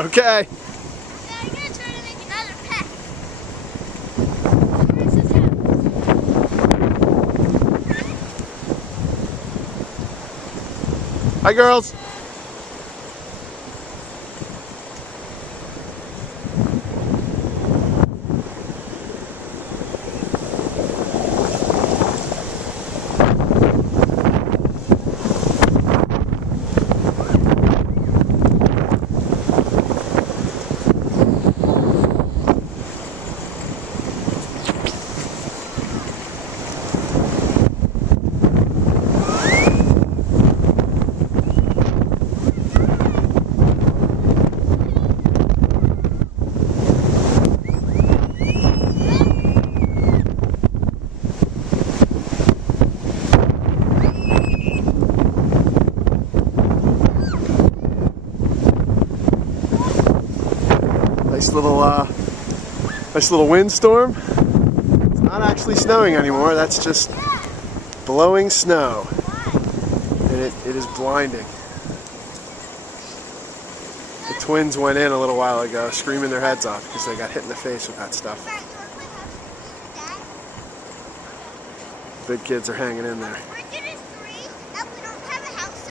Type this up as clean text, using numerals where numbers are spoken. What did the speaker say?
Okay. I'm gonna try to make another pet. Where's his house? Hi, girls. Nice little windstorm. It's not actually snowing anymore. That's just blowing snow, and it is blinding. The twins went in a little while ago, screaming their heads off because they got hit in the face with that stuff. Big kids are hanging in there.